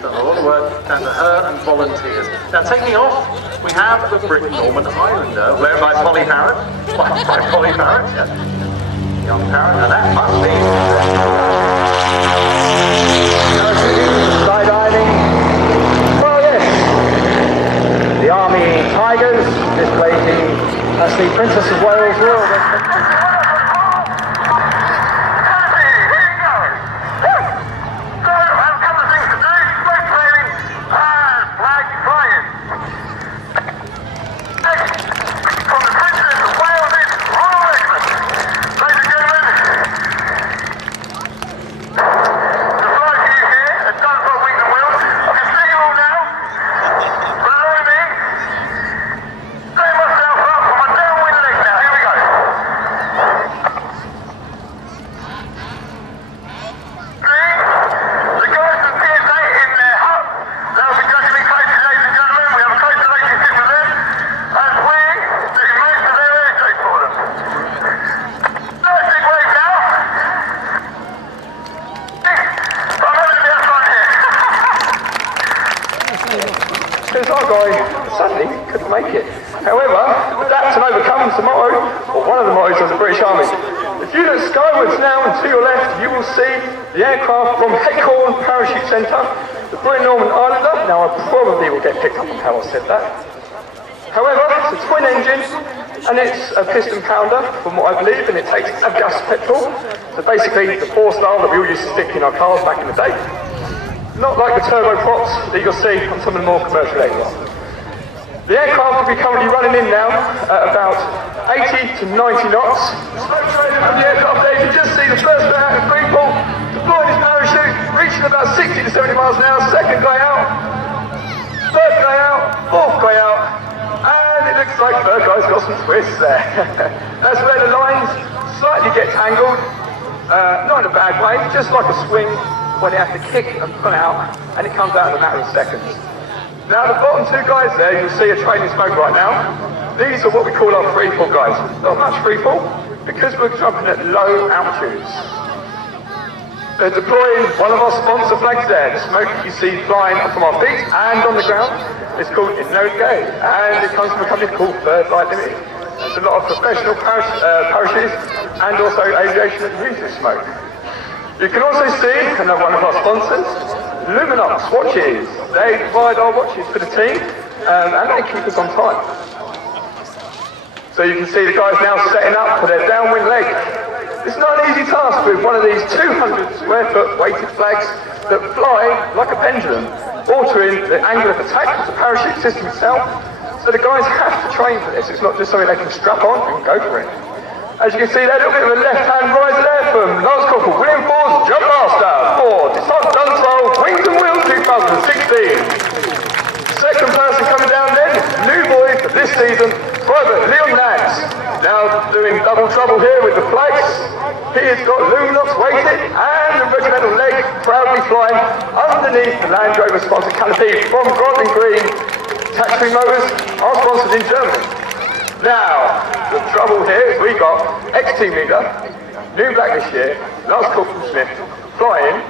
done a lot of work down to her and volunteers. Now taking off, we have the British Norman Islander, led by Polly Parrott. By Polly Parrott, yes. Young Parrott, and that must be skydiving. Well, yes. The Army Tigers displaying as the Princess of Wales Royal. Because our guy sadly couldn't make it. However, adapt and overcome is the motto, or one of the mottos of the British Army. If you look skywards now and to your left, you will see the aircraft from Hecorn Parachute Centre, the British Norman Islander. Now I probably will get picked up on how I said that. However, it's a twin engine and it's a piston pounder from what I believe, and it takes gas petrol. So basically the 4-star that we all used to stick in our cars back in the day. Not like the turboprops that you'll see on some of the more commercial aircraft. The aircraft will be currently running in now at about 80 to 90 knots. Slow training of the aircraft there, you can just see the first guy out in free fall, deploying his parachute, reaching about 60 to 70 miles an hour, second guy out, third guy out, fourth guy out, and it looks like third guy's got some twists there. That's where the lines slightly get tangled, not in a bad way, just like a swing, when you have to kick and pull out, and it comes out in a matter of seconds. Now the bottom two guys there, you'll see a training smoke right now. These are what we call our free fall guys. Not much free fall, because we're jumping at low altitudes. They're deploying one of our sponsor flags there. The smoke you see flying from our feet and on the ground is called Innode Gay, and it comes from a company called Bird Light Limited. There's a lot of professional parachutists and also aviation that use this smoke. You can also see another one of our sponsors, Luminox watches. They provide our watches for the team and they keep us on time. So you can see the guys now setting up for their downwind leg. It's not an easy task with one of these 200 square foot weighted flags that fly like a pendulum, altering the angle of attack of the parachute system itself. So the guys have to train for this. It's not just something they can strap on and go for it. As you can see there, a little bit of a left-hand riser there from Lance Corporal William Ford's Jump Master for Dunsfold Wings and Wheels 2016. Second person coming down then, new boy for this season, Private Leon Nance. Now doing double trouble here with the flags. He has got Luminox weighted and the regimental leg proudly flying underneath the Land Rover sponsored canopy from Grant & Green Tax-Free Motors, are sponsored in Germany. Now, the trouble here is we got ex-team leader, new black this year, Lance Corporal Smith, flying,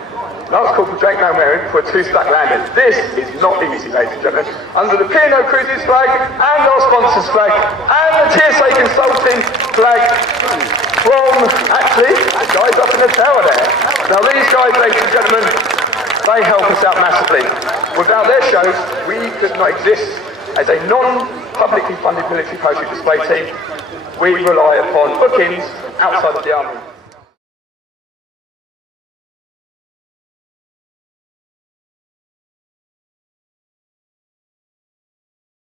Lance Corporal Jake Manwaring for a 2-stack landing. This is not easy, ladies and gentlemen. Under the P&O Cruises flag, and our sponsors flag, and the TSA Consulting flag from, actually, the guys up in the tower there. Now these guys, ladies and gentlemen, they help us out massively. Without their shows, we could not exist as a non-publicly funded military parachute display team. We rely upon bookings outside of the Army.